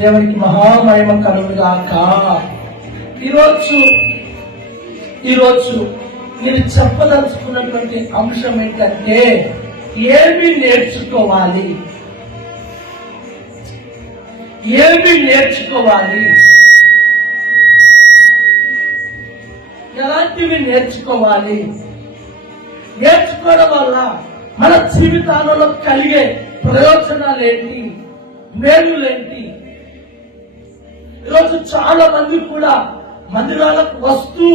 దేవునికి మహామహిమ కలుగుగాక. ఈరోజు నేను చెప్పదలుచుకున్నటువంటి అంశం ఏంటంటే, ఏమి నేర్చుకోవాలి, ఎలాంటివి నేర్చుకోవాలి, నేర్చుకోవడం వల్ల మన జీవితాలలో కలిగే ప్రయోజనాలు ఏంటి, మేలులేంటి. ఈరోజు చాలా మంది కూడా మందిరాలకు వస్తూ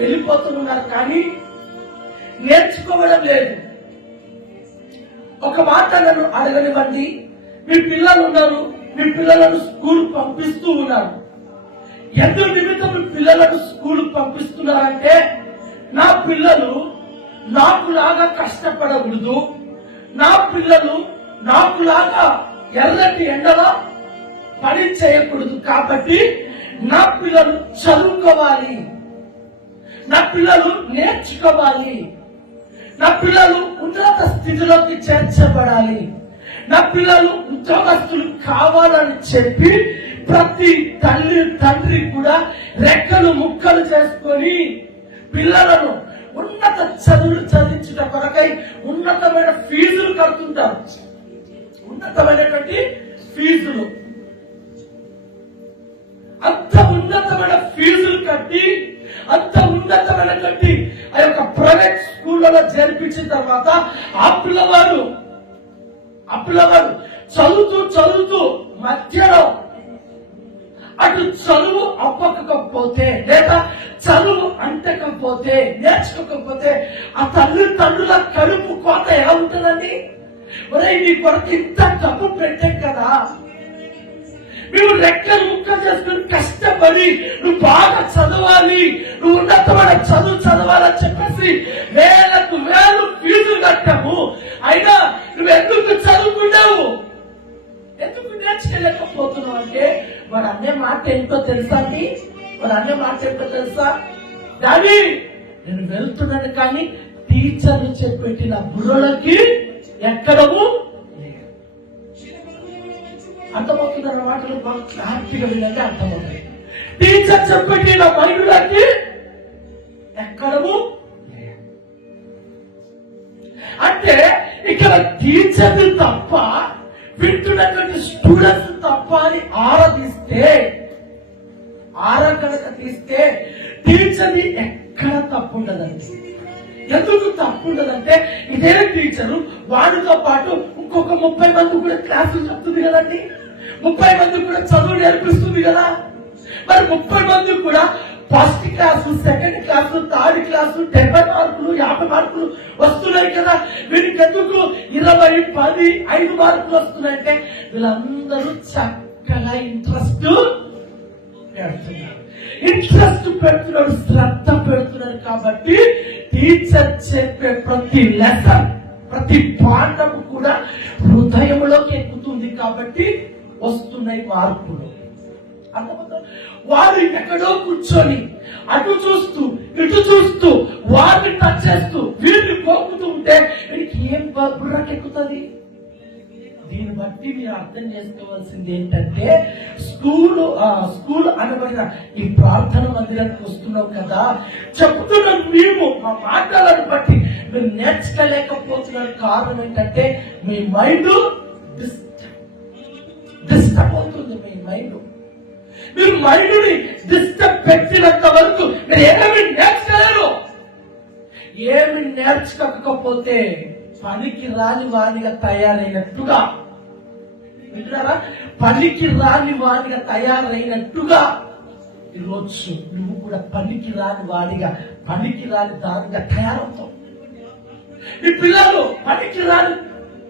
వెళ్ళిపోతున్నారు, కానీ నేర్చుకోవడం లేదు. ఒక మాట నన్ను అడగనివ్వండి, మీ పిల్లలు ఉన్నారు, మీ పిల్లలను స్కూల్ పంపిస్తూ ఉన్నారు. ఎందుకు నిమిత్తం మీ పిల్లలను స్కూల్ పంపిస్తున్నారంటే, నా పిల్లలు నాకులాగా కష్టపడకూడదు, నా పిల్లలు నాకులాగా ఎర్రటి ఎండలో పని చేయకూడదు, కాబట్టి నా పిల్లలు చదువుకోవాలి, నా పిల్లలు నేర్చుకోవాలి, నా పిల్లలు ఉన్నత స్థితిలోకి చేర్చబడాలి, నా పిల్లలు ఉద్యోగస్తులు కావాలని చెప్పి ప్రతి తండ్రి కూడా రెక్కలు ముక్కలు చేసుకొని పిల్లలను ఉన్నత చదువులు చదివించుట కొరకై ఉన్నతమైన ఫీజులు కడుతుంటారు. ఉన్నతమైనటువంటి ఫీజులు, అంత ఉన్నతమైన ఫీజులు కట్టి, అంత ఉన్నతమైనటువంటి ఆ యొక్క ప్రైవేట్ స్కూళ్ళలో చేర్పించిన తర్వాత ఆ పిల్లవాడు చదువుతూ మధ్యలో అటు చదువు అప్పకపోతే, లేదా చదువు అంటకపోతే, నేర్చుకోకపోతే ఆ తల్లిదండ్రుల కడుపు కోత ఎలా ఉంటుందండి? ఒరే, నీ కొరకు ఇంత డబ్బు పెట్టాం కదా, నువ్వు రెక్కలు ముక్క చేసుకుని కష్టపడి నువ్వు బాగా చదవాలి, నువ్వు ఉన్నతమైన చదువు చదవాలని చెప్పేసి వేలకు వేలు ఫీజులు కట్టాము, అయినా నువ్వు ఎందుకు చదువుకున్నావు, ఎందుకు నేర్చుకోలేకపోతున్నావు అంటే, వాడు అనే మాట ఏంటో తెలుసా అండి? డాడీ, నేను వెళ్తున్నాను కానీ టీచర్లు చెప్పెట్టిన బుర్రలకి ఎక్కడము అర్థమవుతుందన్న మాటలు బాగా క్లారిటీగా వినండి, అర్థమవుతాయి. టీచర్ చెప్పెట్టిన మైండ్లకి ఎక్కడము అంటే, ఇక్కడ టీచర్లు తప్ప, వింటున్నటువంటి స్టూడెంట్స్ తప్ప అని కనుక తీస్తే టీచర్ని ఎక్కడ తప్పు ఉండదండి. ఎందుకు తప్పు ఉండదంటే, ఇదే టీచరు వాడితో పాటు ఇంకొక 30 మంది కూడా క్లాసులు చెప్తుంది కదండి, 30 మంది కూడా చదువు నేర్పిస్తుంది కదా. మరి 30 మంది కూడా first class, second class, third class 70 మార్కులు 50 మార్కులు వస్తున్నాయి కదా. వీరికి ఎందుకు 20, 10, 5 మార్కులు వస్తున్నాయంటే, వీళ్ళందరూ చక్కగా ఇంట్రెస్ట్ పెడుతున్నారు, శ్రద్ధ పెడుతున్నారు. కాబట్టి టీచర్ చెప్పే ప్రతి లెసన్, ప్రతి పాఠం కూడా హృదయంలోకి ఎక్కుతుంది, కాబట్టి వస్తున్నాయి మార్పులు. వారు ఎక్కడో కూర్చొని అటు చూస్తూ ఇటు చూస్తూ వారిని టచ్ చేస్తూ వీరిని పోకుతూ ఉంటే వీరికి ఏం బుర్రకెక్కుతుంది? దీన్ని బట్టి మీరు అర్థం చేసుకోవాల్సింది ఏంటంటే, స్కూల్ అనబడిన ఈ ప్రార్థన మందిరానికి వస్తున్నాం కదా, చెప్తున్న మేము మా మాటలను బట్టి మీరు నేర్చుకోలేకపోతున్న కారణం ఏంటంటే, మీ మైండ్ డిస్టర్బ్ అవుతుంది. మీ మైండ్, మీరు మైండ్ని డిస్టర్బ్ పెట్టినంత వరకు మీరు ఏమి నేర్చుకోలేరు. ఏమి నేర్చుకోకపోతే పనికి రాని వాడిగా తయారైనట్టుగా, వింటున్నారా? పనికి రాని వాడిగా తయారైనట్టుగా ఈరోజు నువ్వు కూడా పనికి రాని దానిగా తయారవుతావు. ఈ పిల్లలు పనికి రాని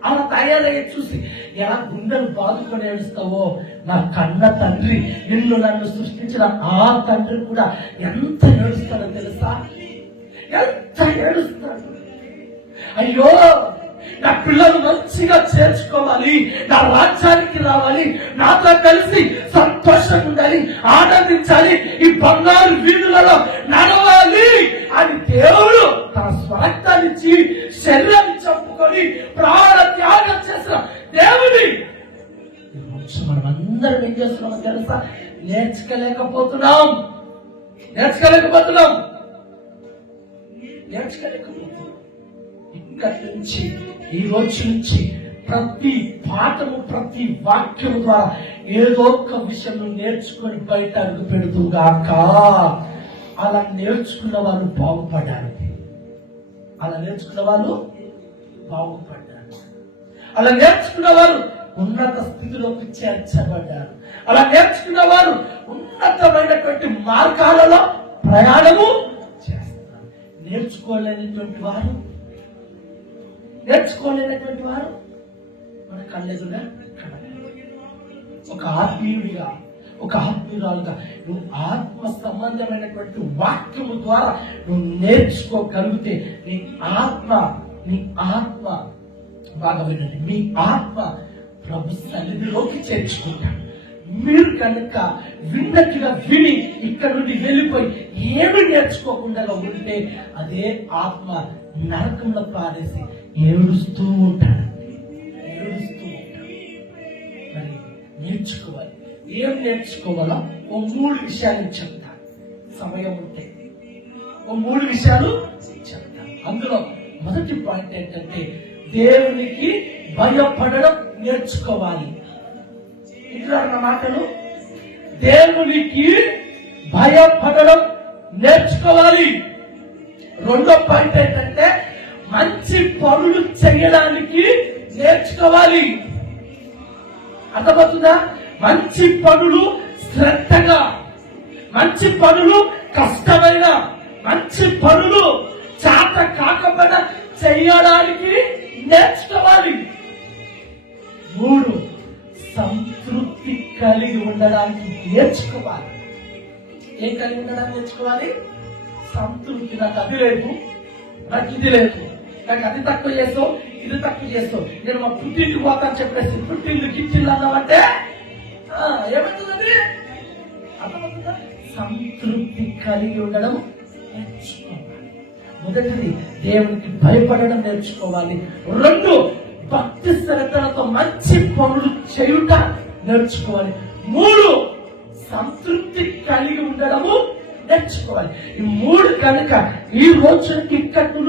అలా తయారయ్యే చూసి ఎలా గుండెలు బాదుకొని ఏడుస్తావో, నా కన్న తండ్రి, నన్ను సృష్టించిన ఆ తండ్రి కూడా ఎంత ఏడుస్తాడో తెలుసా? ఎంత ఏడుస్తాడు. అయ్యో, నా పిల్లలు మంచిగా చేర్చుకోవాలి, నా రాజ్యానికి రావాలి, నాతో కలిసి సంతోషంగా ఉండాలి, ఆనందించాలి, ఈ బంగారు వీధులలో నడవాలి అని దేవుడు తన స్వరక్తాన్నిచ్చి శరీరాన్ని చంపుకొని ప్రాణ త్యాగం చేసిన దేవుని మన అందరం ఏం చేస్తున్నామో తెలుసా? నేర్చుకోలేకపోతున్నాం. ఇక్కడి నుంచి, ఈ రోజు నుంచి ప్రతి పాఠము, ప్రతి వాక్యము ద్వారా ఏదో ఒక విషయం నేర్చుకొని బయట అడుగు పెడుతుగాక. అలా నేర్చుకున్న వాళ్ళు బాగుపడ్డారు. అలా నేర్చుకున్న వాళ్ళు ఉన్నత స్థితిలోకి చేర్చబడ్డారు. అలా నేర్చుకున్న వారు ఉన్నతమైనటువంటి మార్గాలలో ప్రయాణము చేస్తారు. నేర్చుకోలేనటువంటి వారు మన కళ్ళెదుగా ఒక ఆత్మీయుడిగా, ఒక ఆత్మీయురాలుగా నువ్వు ఆత్మ సంబంధమైనటువంటి వాక్యము ద్వారా నువ్వు నేర్చుకోగలిగితే నీ ఆత్మ బాగా వినండి, మీ ఆత్మ ప్రభు సన్నిధిలోకి చేర్చుకుంటాడు. మీరు కనుక విన్నట్టుగా విని ఇక్కడ నుండి వెళ్ళిపోయి ఏమి నేర్చుకోకుండా ఉంటే అదే ఆత్మ నరకంలో పారేసి ఏడుస్తూ ఉంటాడు. మరి నేర్చుకోవాలి. ఏం నేర్చుకోవాలో ఓ 3 విషయాలు చెప్తాను. సమయం ఉంటే ఓ 3 విషయాలు చెప్తాను. అందులో మొదటి పాయింట్ ఏంటంటే దేవునికి భయపడడం నేర్చుకోవాలి. ఇట్లా నా మాటలు, దేవునికి భయపడడం నేర్చుకోవాలి. రెండో పాయింట్ ఏంటంటే మంచి పనులు చేయడానికి నేర్చుకోవాలి. అర్థమవుతుందా? మంచి పనులు శ్రద్ధగా, మంచి పనులు కష్టమైన, మంచి పనులు చేత కాకపోయినా చేయడానికి నేర్చుకోవాలి. 3 సంతృప్తి కలిగి ఉండడానికి నేర్చుకోవాలి. ఏం కలిగి ఉండడానికి నేర్చుకోవాలి? సంతృప్తి. నాకు అది లేదు, నాకు ఇది లేదు, నాకు అది తక్కువ చేస్తావు, ఇది తక్కువ చేస్తావు, నేను మా పుట్టింటికి పోతాను చెప్పేసి పుట్టిల్లు గిట్టిల్లు అన్నామంటే ఏమవుతుందండి? అర్థమవుతుందా? సంతృప్తి కలిగి ఉండడం నేర్చుకోవాలి. మొదటిది దేవునికి భయపడడం నేర్చుకోవాలి. 2 భక్తి శ్రద్ధలతో మంచి పనులు చేయుట నేర్చుకోవాలి. 3 సంతృప్తి కలిగి ఉండడము నేర్చుకోవాలి. ఈ 3 కనుక ఈ రోజు ఇక్కడి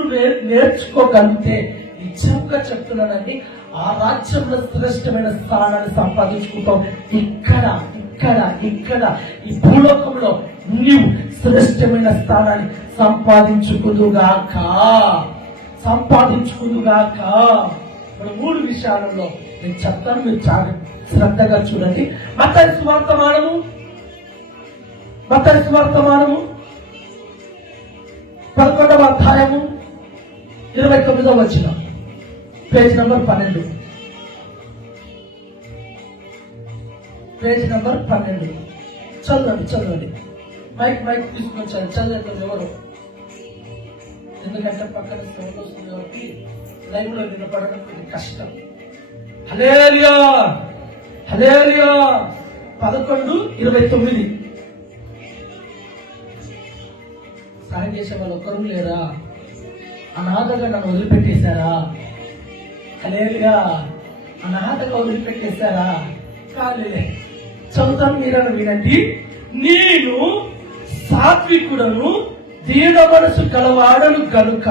నేర్చుకోగలిగితే నిజంగా చెప్తున్నానండి, ఆ రాజ్యంలో శ్రేష్టమైన స్థానాన్ని సంపాదించుకుంటాం. ఇక్కడ ఈ భూలోకంలో నీవు శ్రేష్టమైన స్థానాన్ని సంపాదించుకుందుగాక. 3 విషయాలలో నేను చెప్తాను, మీరు చాలా శ్రద్ధగా చూడండి. మత్తయి సువార్తమానము 11వ అధ్యాయము 29వ వచనం, పేజ్ నంబర్ 12. చదవండి. మైక్ తీసుకొచ్చాను, చదివేద్దాం. ఎవరు? ఎందుకంటే పక్కన సౌండ్ వస్తుంది కాబట్టి లైవ్ లో వినపడడం కొంచెం కష్టం. హల్లెలూయా. 11:29. సాయం చేసే వాళ్ళు ఒక్కరు లేరా? అనాథగా నన్ను వదిలిపెట్టేశారా? హల్లెలూయా. అనాథగా వదిలిపెట్టేశారా? కాలే. చదువుతాను, మీరని వినండి. నేను సాత్వికుడను, దీన మనసు గలవాడను గనుక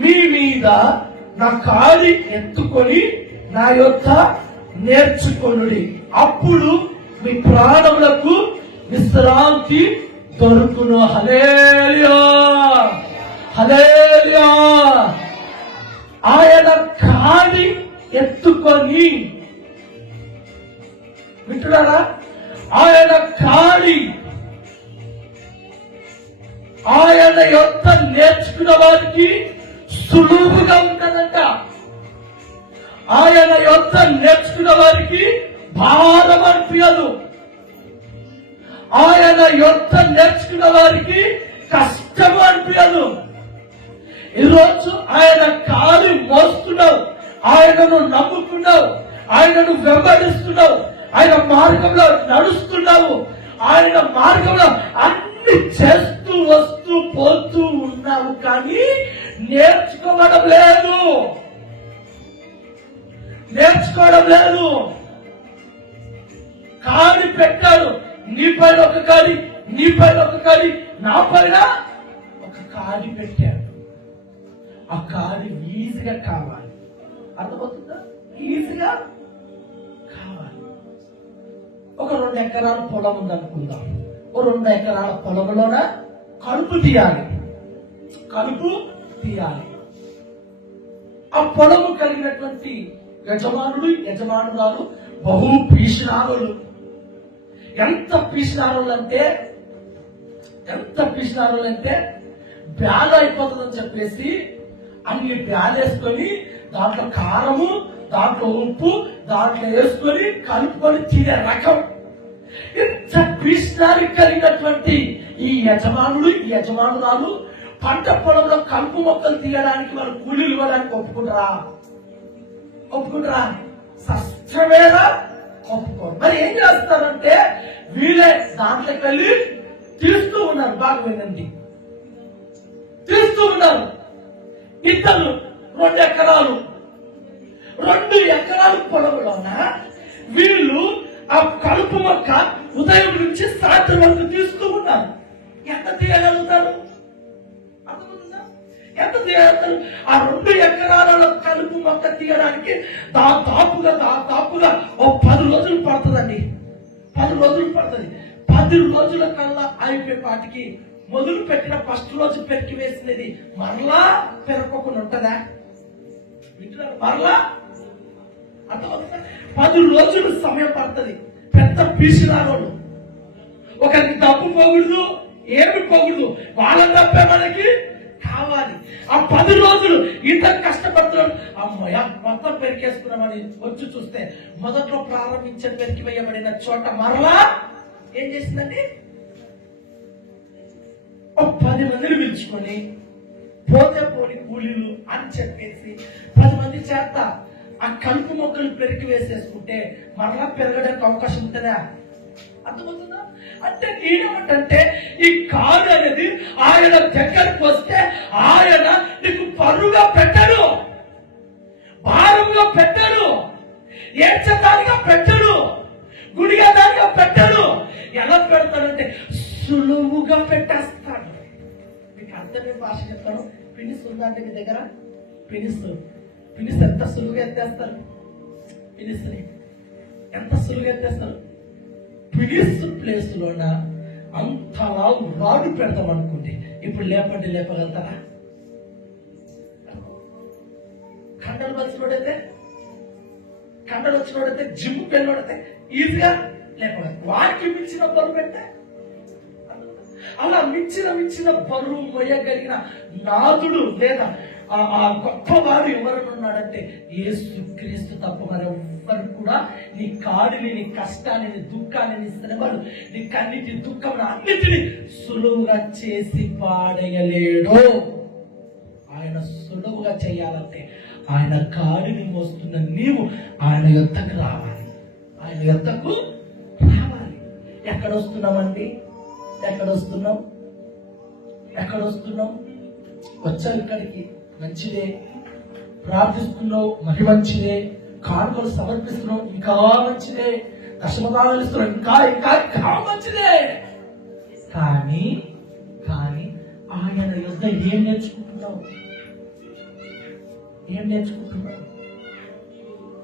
మీ మీద నా కాలి ఎత్తుకొని నా యొద్ద నేర్చుకొనుడి, అప్పుడు మీ ప్రాణములకు విశ్రాంతి దొరుకును. హల్లెలూయా. ఆయన కాలి ఎత్తుకొని, వింటున్నారా? ఆయన కాలి, ఆయన యొక్క నేర్చుకున్న వారికి సులువుగా ఉంటుందంట. ఆయన యొక్క నేర్చుకున్న వారికి భారం అనిపించదు. ఆయన యొక్క నేర్చుకున్న వారికి కష్టం అనిపించదు. ఈరోజు ఆయన కాలి మోస్తున్నావు, ఆయనను నమ్ముకున్నావు, ఆయనను వెంబడిస్తున్నావు, ఆయన మార్గంలో నడుస్తున్నావు, ఆయన మార్గంలో అన్ని చేస్తూ వస్తూ పోతూ ఉన్నావు, కానీ నేర్చుకోవడం లేదు. కాడి పెట్టాడు. నీ పైన ఒక కాడి, నీ పైన ఒక కాడి, నా పైన ఒక కాడి పెట్టాడు. ఆ కాడి ఈజీగా కావాలి. అర్థమవుతుందా? ఈజీగా కావాలి. ఒక 2 ఎకరాల పొలం ఉందనుకుందాం. ఓ 2 ఎకరాల పొలంలోన కలుపు తీయాలి. కలుపు తీయాలి. ఆ పొలము కలిగినటువంటి యజమానుడు, యజమానురాలు బహు పీషారులు. ఎంత పీషారులు అంటే బ్యాల్ అయిపోతుందని చెప్పేసి అన్ని బ్యాలేసుకొని దాంట్లో కారము, దాంట్లో ఉప్పు, దాంట్లో వేసుకొని కలుపుకొని తినే రకం. ఇంత పీషారి కలిగినటువంటి ఈ యజమానుడు, ఈ యజమానురాలు పంట పొలంలో కలుపు మొక్కలు తీయడానికి వాళ్ళు కూలీలు ఇవ్వడానికి ఒప్పుకుంటారా? సస్యమేనా? ఒప్పుకోరు. మరి ఏం చేస్తారంటే వీళ్ళే దాంట్లోకి వెళ్ళి తీస్తూ ఉన్నారు. బాగా వినండి, తీస్తూ ఉన్నారు. ఇద్దరు 2 ఎకరాలు పొలంలోన వీళ్ళు ఆ కలుపు మొక్క ఉదయం నుంచి సాయంత్రం వరకు తీస్తూ ఉన్నారు. ఎంత తీయగలుగుతారు? ఎంత తీయగలుగుతారు? ఆ 2 ఎకరాల కలుపు మొక్క తీయడానికి దాదాపుగా ఓ 10 రోజులు పడుతుందండి. 10 రోజులు పడుతుంది. 10 రోజుల కల్లా అయిపోయేపాటికి మొదలు పెట్టిన ఫస్ట్ రోజు పెరికి వేసినది మరలా పెరగకుండా ఉంటుందా? మరలా అంత 10 రోజులు సమయం పడుతుంది. పెద్ద పీసినారోడు. ఒకరికి డబ్బు పోకూడదు, ఏమి పోకూడదు, వాళ్ళ డబ్బే మనకి కావాలి. ఆ 10 రోజులు ఇంత కష్టపడుతున్నాడు. అమ్మయ్య మొత్తం పెరికేసుకున్నామని వచ్చి చూస్తే మొదట్లో ప్రారంభించే పెరికి వేయబడిన చోట మరలా ఏం చేసిందండి? 10 మందిని పిలుచుకొని పోతే పోని కూలీలు అని చెప్పేసి 10 మంది చేత ఆ కలుపు మొక్కలు పెరికి వేసేసుకుంటే మరలా పెరగడానికి అవకాశం ఉంటుందా? అర్థమవుతుందా? అంటే నేనేమంటే ఈ కాదు అనేది ఆయన దగ్గరకు వస్తే ఆయన నీకు పరుగా పెట్టడు, భారంగా పెట్టడు, ఏడ్చదానిగా పెట్టడు, గుడిగా దానిగా పెట్టడు. ఎలా పెడతాడంటే సులువుగా పెట్టేస్తాడు. మీకు అర్థమే భాష చెప్తాను. పినిస్ ఉందంటే మీ దగ్గర పినిస్ ఎంత సులువుగా ఎత్తేస్తారు. పినిస్ని ఎంత సులువుగా ఎత్తేస్తారు. పినిస్ ప్లేస్ లోన అంతలా రాడు పెడతాం అనుకోండి. ఇప్పుడు లేపగలుగుతారా? కండలు వచ్చినోడైతే జిమ్కి వెళ్ళినోడైతే ఈజీగా లేపగలరు. వారికి మించిన బరువు పెట్టే అలా మించిన బరువు మొయ్యగలిగిన నాదుడు లేదా ఆ గొప్పవాడు ఎవరున్నాడంటే యేసుక్రీస్తు తప్ప మరెవ్వరు కూడా నీ కాడిని, నీ కష్టాన్ని, నీ దుఃఖాన్ని, నీ శ్రమలు, నీ కన్నిటి దుఃఖం అన్నిటిని సులువుగా చేసి పాడేయలేడు. ఆయన సులువుగా చేయాలంటే ఆయన కాడిని మోస్తున్న నీవు ఆయన యొద్దకు రావాలి. ఆయన యొద్దకు రావాలి. ఎక్కడొస్తున్నామండి? ఎక్కడొస్తున్నాం? వచ్చావు ఇక్కడికి, మంచిదే. ప్రార్థిస్తున్నావు, మరి మంచిదే. కానుకలు సమర్పిస్తున్నావు, ఇంకా మంచిదే. దశమభాగాలు ఇస్తున్నావు, ఇంకా మంచిదే. కానీ ఆయన యొద్ద ఏం నేర్చుకుంటున్నావు?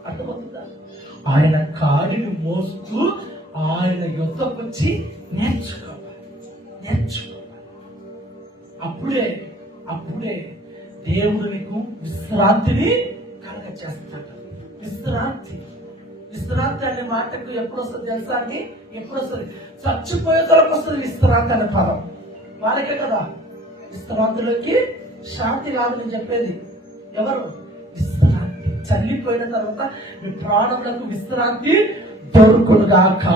అర్థమవుతుందా? ఆయన కాడిని మోస్తూ ఆయన యొద్దకు వచ్చి నేర్చుకోవాలి. అప్పుడే దేవుడు నీకు విశ్రాంతిని కలగ చేస్తాడు. విశ్రాంతి అనే మాటకు ఎప్పుడు వస్తుంది తెలుసా అండి? ఎప్పుడు వస్తుంది? చచ్చిపోయే తరకు వస్తుంది విశ్రాంతి అనే పదం. వాళ్ళకే కదా విశ్రాంతిలోకి శాంతి కాదు నేను చెప్పేది. ఎవరు? విశ్రాంతి. చల్లిపోయిన తర్వాత మీ ప్రాణములకు విశ్రాంతి దొరుకునుగాక.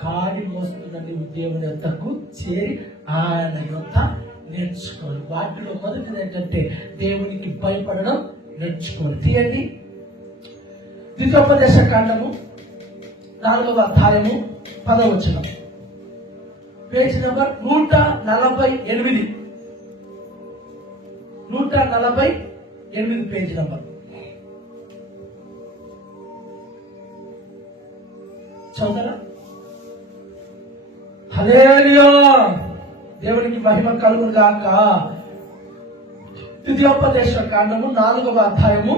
కాడి మోస్తుందండి దేవుని యొద్దకు చేరి ఆయన యొద్ద నేర్చుకోవాలి. వాటిలో మొదటిది ఏంటంటే దేవునికి భయపడడం నేర్చుకోవాలి. తీయండి ద్వితోపదేశ కాండము 4వ అధ్యాయము 10వ వచనం, పేజ్ నెంబర్ 148. 148 page number. చదువుతారా? హల్లెలూయా, దేవునికి మహిమ కలుగును గాక. ద్వితీయోపదేశ కాండము 4వ అధ్యాయము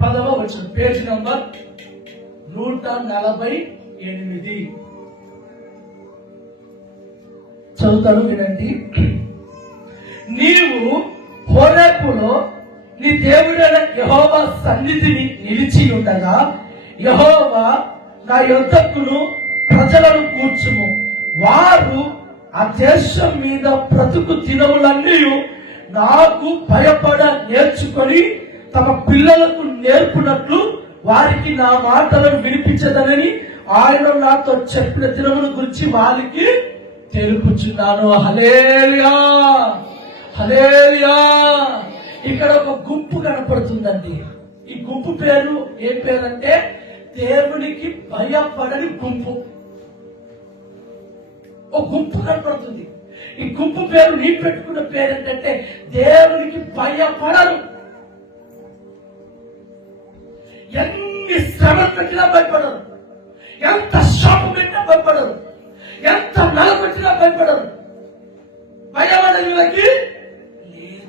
10వ వచనం, పేజీ నంబర్ 148. చదువుతాను, వినండి. నీవు హోరేపులో నీ దేవుడైన యెహోవా సన్నిధిని నిలిచి ఉండగా యెహోవా నా యొద్దకును ప్రజలను కూర్చుము, వారు ఆ దేశం మీద బ్రతుకు దినములన్నీ నాకు భయపడ నేర్చుకొని తమ పిల్లలకు నేర్పునట్లు వారికి నా మాటలను వినిపించదనని ఆయన నాతో చెప్పిన దినముల గురించి వారికి తెలుపుచున్నాను. హల్లెలూయా, హల్లెలూయా. ఇక్కడ ఒక గుంపు కనపడుతుందండి. ఈ గుంపు పేరు ఏ పేరంటే దేవునికి భయపడని గుంపు. ఒక గుంపు కనపడుతుంది. ఈ గుంపు పేరు నీ పెట్టుకున్న పేరు ఏంటంటే దేవునికి భయపడరు. ఎన్ని శ్రమలు పెట్టినా భయపడరు, ఎంత శాపం పెట్టినా భయపడరు, ఎంత నలగొట్టినా భయపడరు. భయం అనేది వీళ్ళకి లేదు.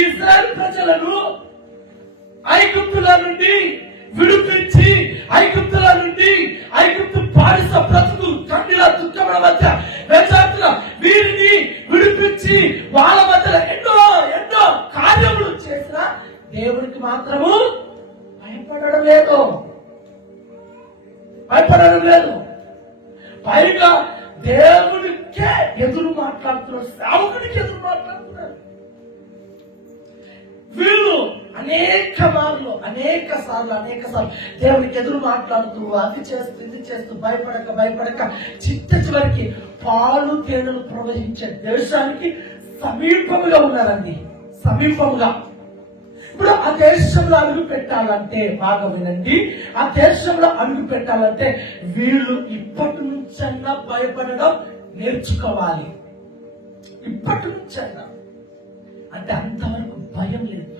ఇశ్రాయేలు ప్రజలను ఐగుప్తుల నుండి విడిపించి ఐగుప్తు బానిస బ్రతుకు కన్నీల దుఃఖముల మధ్య వేచాడుతున్న వీరిని విడిపించి వాళ్ళ మధ్య ఎన్నో కార్యములు చేసిన దేవుడికి మాత్రము భయపడడం లేదు. పైగా దేవుడికే ఎదురు మాట్లాడుతున్నారు, సేవకుడికి ఎదురు మాట్లాడుతున్నారు. వీళ్ళు అనేక సార్లు దేవునికి ఎదురు మాట్లాడుతూ అది చేస్తూ ఇది చేస్తూ భయపడక చిట్ట చివరికి పాలు తేనెలు ప్రవహించే దేశానికి సమీపముగా ఉన్నారండి. సమీపముగా ఇప్పుడు ఆ దేశంలో అడుగు పెట్టాలంటే, బాగా వినండి, ఆ దేశంలో అడుగు పెట్టాలంటే వీళ్ళు ఇప్పటి నుంచన్నా భయపడడం నేర్చుకోవాలి. ఇప్పటి నుంచన్నా అంటే అంతవరకు భయం లేదు.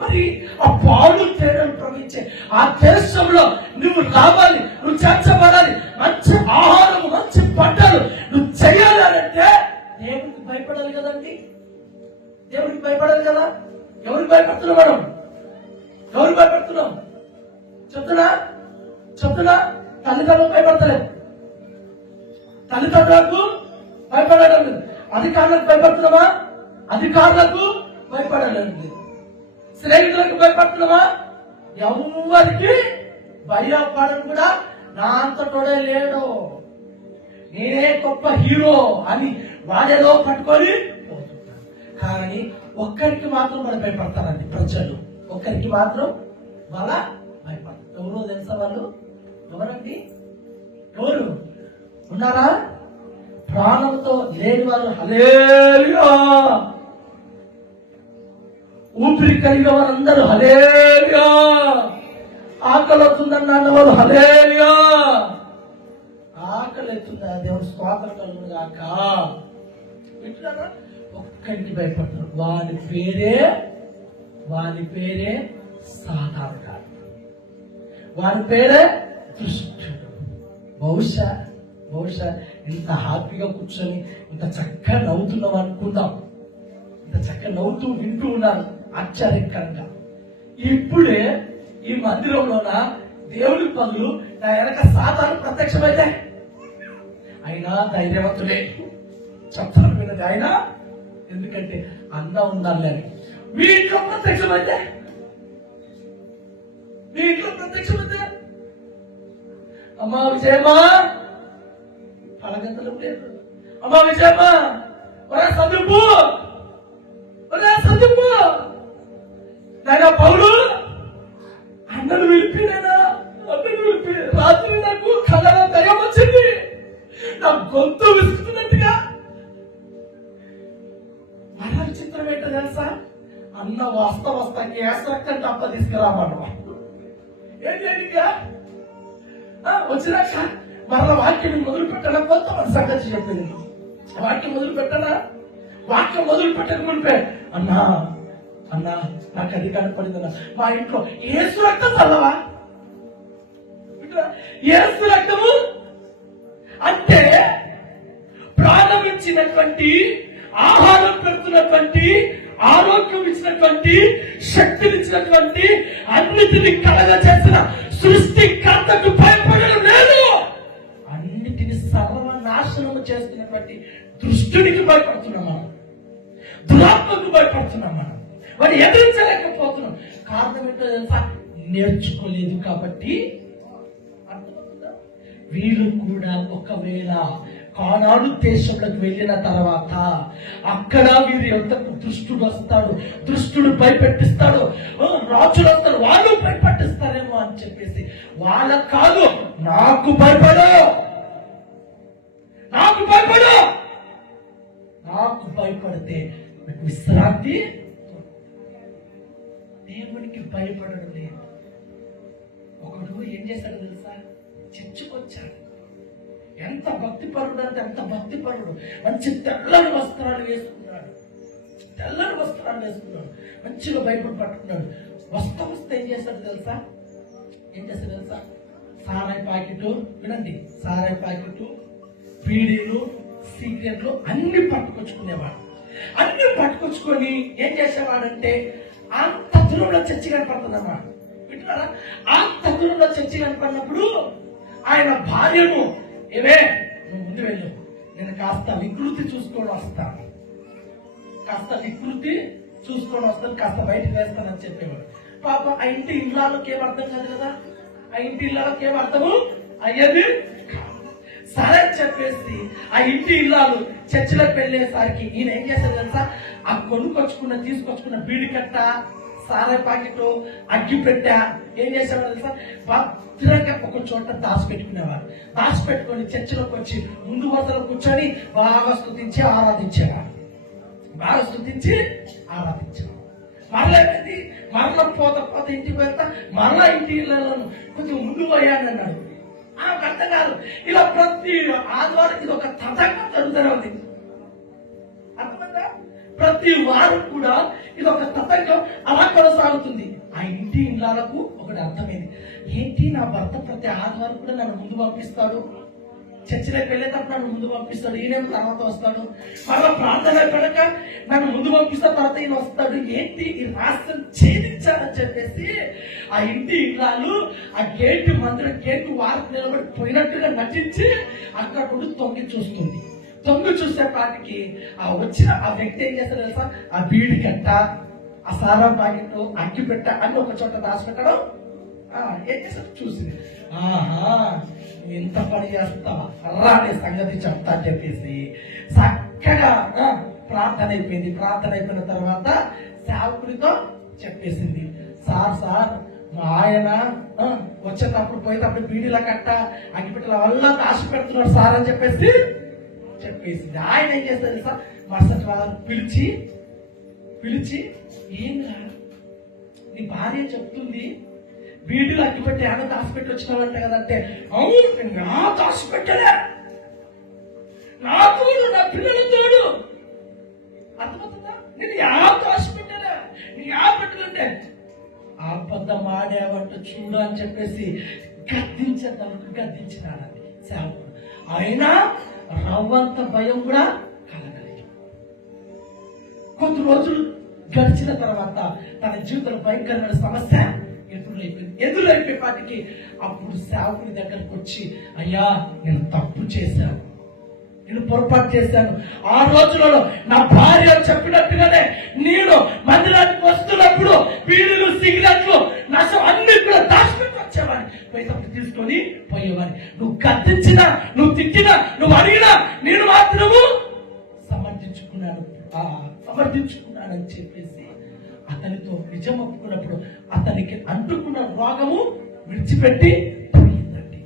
మరి ఆ పాలు తేనెలు ప్రవహించే ఆ దేశంలో నువ్వు రావాలి, నువ్వు చేర్చబడాలి, మంచి ఆహారం, మంచి పంటలు నువ్వు చేయాలంటే దేవుడికి భయపడాలి కదండి. దేవుడికి భయపడాలి కదా. ఎవరికి భయపడుతున్నాం మనం? ఎవరికి భయపడుతున్నాం? చెప్తున్నా తల్లిదండ్రులకు భయపడతలేదు, తల్లిదండ్రులకు భయపడడం లేదు. అధికారులకు భయపడుతున్నామా? అధికారులకు భయపడలేదు. స్నేహితులకు భయపడుతున్నామా? ఎవరికి భయపడడం కూడా నా అంతటోడే లేడు, నేనే గొప్ప హీరో అని వాడేదో పట్టుకొని పోతున్నాను. కానీ ఒక్కరికి మాత్రం మనం భయపడతారండి ప్రజలు. ఒక్కరికి మాత్రం వాళ్ళ భయపడతారు. ఎవరో తెలుసా వాళ్ళు? ఎవరండి? ఎవరు ఉన్నారా? ప్రాణంతో లేని వాళ్ళు. హల్లెలూయా. ఊపిరి కలిగిన వారందరూ హల్లెలూయా. ఆకలి అవుతుందన్న వాళ్ళు హల్లెలూయా. ఆకలి అవుతుందా? దేవుడు స్తోత్రం కలుగును గాక. వింటున్నారా? ఒక్కరికి భయపడతారు. వారి పేరే సాతానుడు, వారి పేరే దుష్టుడు. బహుశా ఇంత హ్యాపీగా కూర్చొని ఇంత చక్కగా నవ్వుతున్నాం అనుకుందాం. ఇంత చక్కగా నవ్వుతూ వింటూ ఉన్నారు ఆశ్చర్యకరంగా. ఇప్పుడే ఈ మందిరంలోన దేవుడి పనులు నా వెనక సాతాను ప్రత్యక్షమైతే అయినా ధైర్యవంతుడే చెప్తాను విన్నది ఆయన. ఎందుకంటే అన్న ఉండాలి అని. మీ ఇంట్లో ప్రత్యక్షమైతే అమ్మా విజయమ్మా పలగంతలు లేదు. అమ్మా విజయమ్మా చదువు నాయన పౌలు అన్నను పిలిపి రాత్రి నాకు కళ్ళలో దయ్యం వచ్చింది, నా గొంతు విసుకుతున్నట్టుగా. మరణ చిత్రం ఏంటో తెలుసా? అన్న వస్తా కేసరక్కని తప్ప తీసుకురామన్నా. ఏంటి వచ్చినాక మరల వాక్యం మొదలు పెట్టడం కొంత మన సంగతి చెప్పింది. వాక్యం మొదలు పెట్టక మునిపే అన్నా నాకు అది కనపడిందన్నా, మా ఇంట్లో ఏసు రక్తం చల్లవా? యేసు రక్తము అంటే ప్రాణం ఇచ్చినటువంటి, ఆహారం పెడుతున్నటువంటి, ఆరోగ్యం ఇచ్చినటువంటి, శక్తినిచ్చినటువంటి, అన్నిటిని కలగ చేసిన సృష్టికర్తకు భయపడడం లేదు. అన్నిటిని సర్వనాశనము చేస్తున్నటువంటి దుష్టుడికి భయపడుతున్నాం మనం, దురాత్మకు భయపడుతున్నాం మనం, వాడు ఎదిరించలేకపోతున్నాం. కారణం ఏంటో తెలుసా? నేర్చుకోలేదు కాబట్టి. అర్థమవుతుందా? వీళ్ళు కూడా ఒకవేళ కానాను దేశంలోకి వెళ్ళిన తర్వాత అక్కడ వీరు ఎంతకు దుష్టుడు వస్తాడు, దుష్టుడు భయపెట్టిస్తాడు, రాజులు వస్తాడు, వాళ్ళు భయపెట్టిస్తారేమో అని చెప్పేసి వాళ్ళ కాదు, నాకు భయపడు, నాకు భయపడు, నాకు భయపడితే విశ్రాంతి. దేవునికి భయపడడం లేదు. ఒకడు ఏం చేశాడు తెలుసా? చర్చకొచ్చాడు. ఎంత భక్తిపరుడు అంటే ఎంత భక్తిపరుడు. మంచి తెల్లని వస్త్రాలు వేసుకున్నాడు, తెల్లని వస్త్రాలు వేసుకున్నాడు, మంచిగా బైబిల్ పట్టుకున్నాడు. వస్తే ఏం చేశాడు తెలుసా? ఏం చేశాడు తెలుసా? సారాయి ప్యాకెట్, వినండి, సారాయి ప్యాకెట్, బీడీలు, సిగరెట్లు అన్ని పట్టుకొచ్చుకునేవాడు. అన్ని పట్టుకొచ్చుకొని ఏం చేసేవాడంటే అంత దూరంలో చర్చి కనపడుతుందన్నమాట. వింటున్నారా? అంత దూరంలో చర్చి కనపడినప్పుడు ఆయన భార్యను, ఏవే నువ్వు ముందు వెళ్ళు, నేను కాస్త వికృతి చూసుకొని వస్తాను, కాస్త వికృతి చూసుకొని వస్తాను, కాస్త బయటకు వేస్తానని చెప్పేవాడు. పాపం ఆ ఇంటి ఇళ్ళకి ఏం అర్థం కాదు కదా, ఆ ఇంటి ఇళ్ళకి ఏం అర్థము అయ్యేది. సరే చెప్పేసి ఆ ఇంటి ఇల్లాలు చర్చిలోకి వెళ్ళేసరికి ఈయన ఏం చేశాడు తెలుసా? ఆ తీసుకొచ్చుకున్న బీడి కట్ట, సారాయి ప్యాకెట్, అగ్గి పెట్ట ఏం చేసేవాడు తెలుసా? భద్రంగా ఒక చోట దాచిపెట్టుకునేవారు. దాచిపెట్టుకొని చర్చిలోకి వచ్చి ముందు వరుసలో కూర్చొని బాగా స్తుతించి ఆరాధించేవారు, బాగా స్తుతించి ఆరాధించేవారు. మరలేదండి, మరల పోత ఇంటికి వెళ్తా, మరలా ఇంటి ఇళ్లలో కొంచెం ముందు పోయానన్నాడు. అర్థం కాదు. ఇలా ప్రతి ఆదివారం ఇది ఒక తతంగా జరుగుతూనే ఉంది. అర్థమైందా? ప్రతి వారం కూడా ఇది ఒక తతంగం అలా కొనసాగుతుంది. ఆ ఇంటి ఇళ్ళకు ఒకటి అర్థమైంది. ఏంటి, నా భర్త ప్రతి ఆదివారం కూడా నన్ను ముందు పంపిస్తాడు, చర్చిలోకి వెళ్ళేటప్పుడు నన్ను ముందు పంపిస్తాడు, ఈయన తర్వాత వస్తాడు, మళ్ళీ ప్రార్థన అయిపోయాక నన్ను ముందు పంపిస్తా, తర్వాత ఈయన వస్తాడు, ఏంటి ఈ రాష్ట్రం ఛేదించాలని చెప్పేసి ఆ ఇంటి ఇళ్ళాలు ఆ గేటు మందిరం గేటు వారికి నిలబడి పోయినట్టుగా నటించి అక్కడ కూడా తొంగి చూస్తుంది. తొంగి చూసే పాటికి ఆ వచ్చిన ఆ వ్యక్తి ఏం చేస్తాడు తెలుసా? ఆ బీడి కట్ట, ఆ సారా ప్యాకెట్, అగ్గి పెట్ట అన్ని ఒక చోట దాచిపెట్టడం ఏం చేస్తాడు చూసి, ఆహా ఇంత పని చేస్తావా రా అనే సంగతి చెప్తా అని చెప్పేసి చక్కగా ప్రార్థన అయిపోయింది. ప్రార్థన అయిపోయిన తర్వాత సేవకుడితో చెప్పేసింది, సార్ మా ఆయన వచ్చేటప్పుడు పోయేటప్పుడు బీడీల కట్ట, అగ్గిపెట్టల వల్ల దాచి పెడుతున్నాడు సార్ అని చెప్పేసింది. ఆయన ఏం చేస్తారు సార్? మరుసటి వాళ్ళని పిలిచి ఏంగా నీ భార్య చెప్తుంది బీడీలు అగ్గిపెట్టి ఆమె దాచిపెట్టి వచ్చినావంట కదంటే, అవును నేను దాచిపెట్టలే, నా తోడు, నా పిల్లల తోడు. అర్థమవుతుందా? నేను దాచిపెట్టలే, నీ పెట్టలంటే అబద్ధం ఆడావంట చూడు అని చెప్పేసి గద్దించినాడండి సేవకుడు. అయినా రవ్వంత భయం కూడా కలగలేదు. కొద్ది రోజులు గడిచిన తర్వాత తన జీవితంలో భయంకరమైన సమస్య ఎదురైపోయేపాటికి అప్పుడు సేవకుని దగ్గరకు వచ్చి, అయ్యా నేను తప్పు చేశాను, నేను పొరపాటు చేశాను. ఆ రోజులలో నా భార్య చెప్పినట్టుగానే నేను మందిరానికి వస్తున్నప్పుడు బీడీలు, సిగరెట్లు, నష్టం అన్ని కూడా దాచిపెట్టి వచ్చేవాడిని, పోయేటప్పుడు తీసుకొని పోయేవాడిని. నువ్వు గద్దించినా, నువ్వు తిట్టినా, నువ్వు అడిగినా నేను మాత్రము సమర్థించుకున్నానని చెప్పేసి అతనితో నిజం ఒప్పుకున్నప్పుడు అతనికి అంటుకున్న రోగము విడిచిపెట్టి పోయిందండి.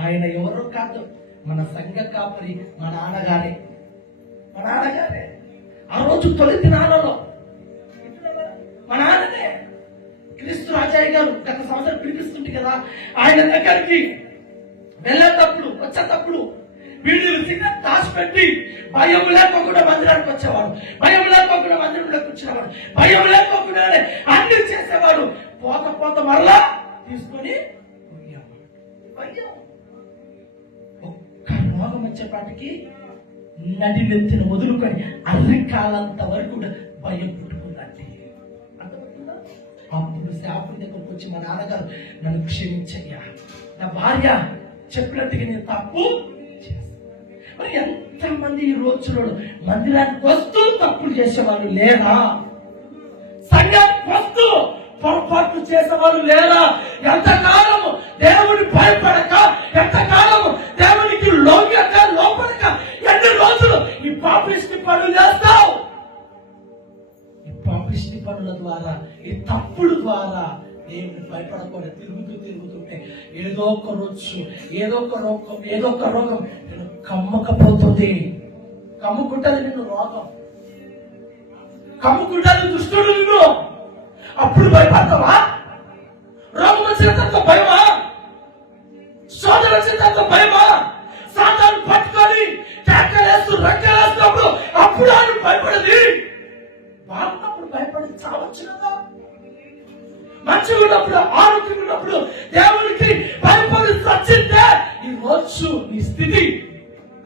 ఆయన ఎవరో కాదు, మన సంఘ కాపరి, మా నాన్నగారే. ఆ రోజు తొలి దినాలలో మా నాన్ననే క్రీస్తు రాజయ్య గారు గత సంవత్సరం పిలిపిస్తుంటే కదా, ఆయన దగ్గరికి వెళ్ళేటప్పుడు వచ్చేటప్పుడు వీడిని సిగ్నల్ దాచిపెట్టి భయం లేకోకుండా మందిరానికి వచ్చేవాడు, భయం లేకోకుండా మందిరంలోకి వచ్చినవాడు, భయం లేకోకుండానే అన్ని చేసేవాడు. పోత మరలా తీసుకొని భయం. ఒక్క రోగం వచ్చేపాటికి నడినెత్తిన వదులుకొని అర్రికాలంత వరకు కూడా భయం పుట్టుకుందంటే అర్థమవుతుందా? అప్పుడు శాపుడి దగ్గరకు వచ్చి మా నాన్నగారు నన్ను క్షమించయ్యా, నా భార్య చెప్పినట్టుగా నేను తప్పు చేస్తాను. మరి ఎంతమంది ఈ రోజులో మందిరానికి వస్తూ తప్పులు చేసేవాళ్ళు లేరా? సంఘానికి వస్తూ పొరపాట్లు చేసేవాళ్ళు లేరా? ఎంతకాలము దేవుని భయపడక, ఎంతకాలము దేవునికి లోగక లోపడక, ఎన్ని రోజులు ఈ పాపిష్టి పనులు చేస్తావు? ఈ పాపిష్టి పనుల ద్వారా, ఈ తప్పుల ద్వారా దేవుని భయపడకుండా తిరుగుతుంటే ఏదో ఒక రోజు ఏదో ఒక రోగం నేను కమ్మకపోతుంది. కమ్ముకుంటుంది నిన్ను రోగం, కమ్ముకుంటుంది దుష్టుడు నిన్ను. అప్పుడు భయపడతావా? రోగం వచ్చిన తర్వాత భయమా? శోధన వచ్చిన తర్వాత భయమా? సాతాను పట్టుకొని కేకలేస్తూ రెక్కలేస్తున్నప్పుడు అప్పుడు ఆయన భయపడది. బాగున్నప్పుడు భయపడి చావచ్చు కదా. మంచిగా ఉన్నప్పుడు, ఆరోగ్యంగా ఉన్నప్పుడు దేవునికి భయపడి చచ్చిందే ఈ రోజు ఈ స్థితి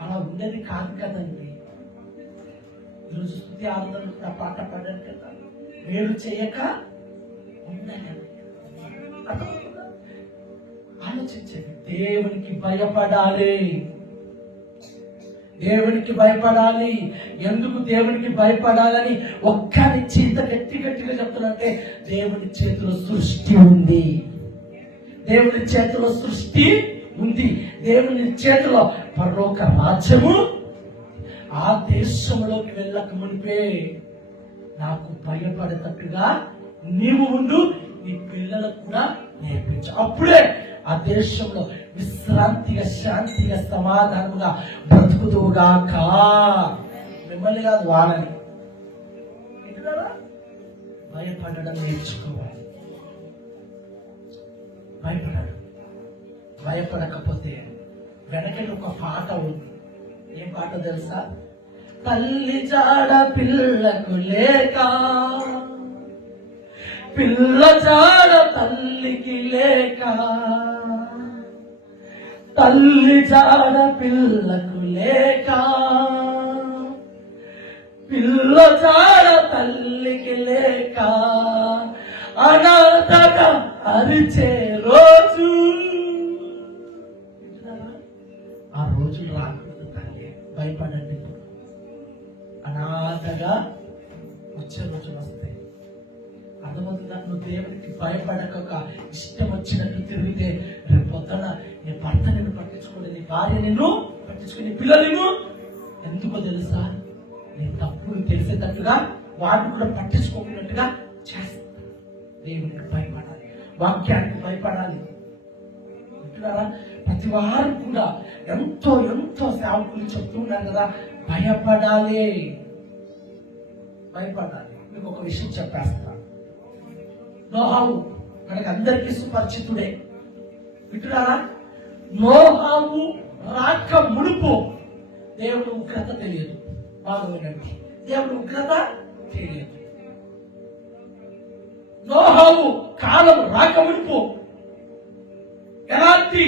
అలా ఉండేది కాదు కదండి. ఈరోజు స్థుతి ఆనందం పాట పాడారు కదా, వేరు చేయక ఆలోచించండి. దేవునికి భయపడాలి, దేవునికి భయపడాలి. ఎందుకు దేవునికి భయపడాలని ఒక్కరిచ్చి ఇంత గట్టిగా చెప్తున్నంటే, దేవుని చేతిలో సృష్టి ఉంది, దేవుని చేతిలో సృష్టి ఉంది, దేవుని చేతిలో పరలోక రాజ్యము. ఆ దేశంలోకి వెళ్ళక మునిపే నాకు భయపడేటట్టుగా నీవు ఉండు, నీ పిల్లలకు కూడా నేర్పించు. అప్పుడే ఆ దేశంలో విశ్రాంతిగా, శాంతిగా, సమాధానముగా బ్రతుకుతువుగాక. మిమ్మల్ని కాదు, వాళ్ళని. భయపడడం నేర్చుకోవాలి. భయపడకపోతే వెనకటి ఒక పాట ఉంది. ఏం పాట తెలుసా? తల్లి జాడ పిల్లకు లేక, పిల్ల జాడ తల్లికి లేక, తల్లి జాడ పిల్లకు లేక, పిల్ల జాడ తల్లికి లేక, అనాథగా అరిచే రోజు. ఆ రోజులు రాకూడదు తల్లి, భయపడండి. అనాథగా వచ్చే రోజులు వస్తాయి. అర్థమవుతుందా? నువ్వు దేవునికి భయపడక ఇష్టం వచ్చినట్టు తిరిగితే రేపు పొద్దున నీ భర్త నిన్ను పట్టించుకోలేదు, నీ భార్య నిన్ను పట్టించుకుని, నీ పిల్లలు నిన్ను ఎందుకో తెలుసా? నీ తప్పులు తెలిసేటట్టుగా వాటిని కూడా పట్టించుకోకున్నట్టుగా చేస్తారు. దేవునికి భయపడాలి, వాక్యానికి భయపడాలి. ప్రతి వారు కూడా ఎంతో ఎంతో సేవకులు చెప్తూ ఉన్నారు కదా, భయపడాలి. మీకు ఒక విషయం చెప్పేస్తాను. నోహావు మనకి అందరికీ సుపరిచితుడే. వింటున్నారా? నోహావు రాక మునుపు దేవుడు ఉగ్రత తెలియదు. బాగా వినండి, దేవుడు ఉగ్రత తెలియదు. నోహావు కాలం రాక మునుపు ఎలాంటి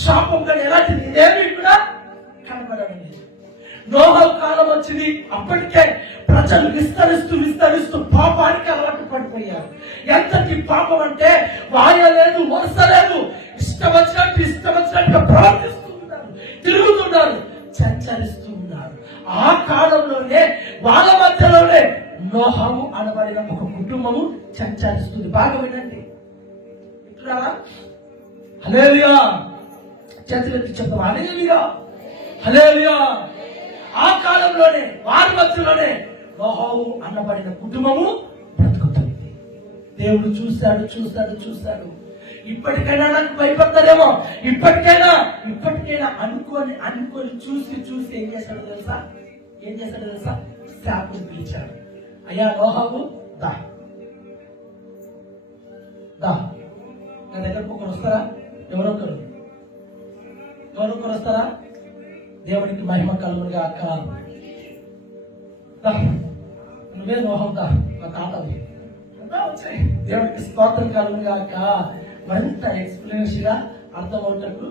శాపం కానీ ఎలాంటిది ఏమీ కూడా కనబడడం లేదు. నోహవు కాలం వచ్చింది, అప్పటికే ప్రజలు విస్తరిస్తూ పాపానికి అలవాటు పడిపోయారు. ఎంతటి పాపం అంటే వాయ లేదు, వరుస లేదు, ఇష్టం వచ్చినట్టుగా ప్రవర్తిస్తూ ఉన్నారు, తిరుగుతున్నారు, సంచరిస్తూ ఉన్నారు. ఆ కాలంలోనే వాళ్ళ మధ్యలోనే నోహవు అనబడిన ఒక కుటుంబము సంచరిస్తుంది. బాగా వినండి, వింటున్నారా? హల్లెలూయా, చేతులెత్తి చెప్తాం హల్లెలూయా, హల్లెలూయా. ఆ కాలంలోనే వారి మధ్యలోనే నోహవు అనబడిన కుటుంబము బ్రతుకుతుంది. దేవుడు చూశాడు. ఇప్పటికైనా నాకు భయపడతారేమో, ఇప్పటికైనా అనుకొని చూసి ఏం చేశాడో తెలుసా? శాపుని పిలిచాడు. అయ్యా నోహవు, దా నా దగ్గరకు ఒకరు వస్తారా? ఎవరొకరు వస్తారా? దేవునికి మహిమ కలుగును గాక. నువ్వే నోహవుతా, నా తాతవి. దేవునికి స్తోత్రం కలుగును గాక. మరింత ఎక్స్పీరియన్స్ గా అర్థమవుటకు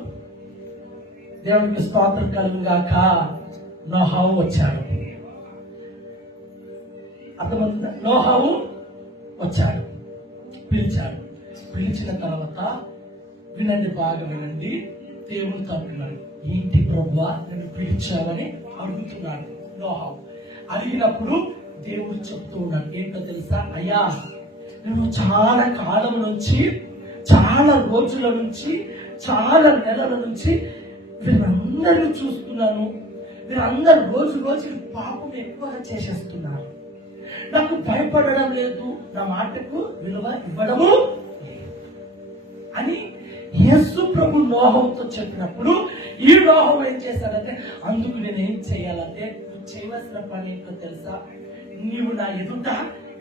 దేవునికి స్తోత్రం కలుగుగాక నోహావు వచ్చాడు. అర్థమవుతుందా? నోహావు వచ్చాడు, పిలిచాడు. పిలిచిన తర్వాత వినండి, బాగా వినండి. దేవుడు అంటున్నాడు, ఏంటి ప్రభువా నన్ను పిలిచావని అడుగుతున్నాడు నోహావు. అడిగినప్పుడు దేవుడు చెప్తూ ఉన్నాడు, ఏంటో తెలుసా? అయ్యా, నేను చాలా కాలం నుంచి, చాలా రోజుల నుంచి, చాలా నెలల నుంచి వీరందరినీ చూస్తున్నాను. వీరందరూ రోజు రోజుకి పాపం ఎక్కువగా చేసేస్తున్నారు. నాకు భయపడడం లేదు, నా మాటకు విలువ ఇవ్వడము అని యేసు ప్రభు నోహంతో చెప్పినప్పుడు ఈ నోహం ఏం చేశాడంటే, అందుకు నేనేం చేయాలంటే, నువ్వు చేయవలసిన పని ఏంటో తెలుసా? నీవు నా ఎదుట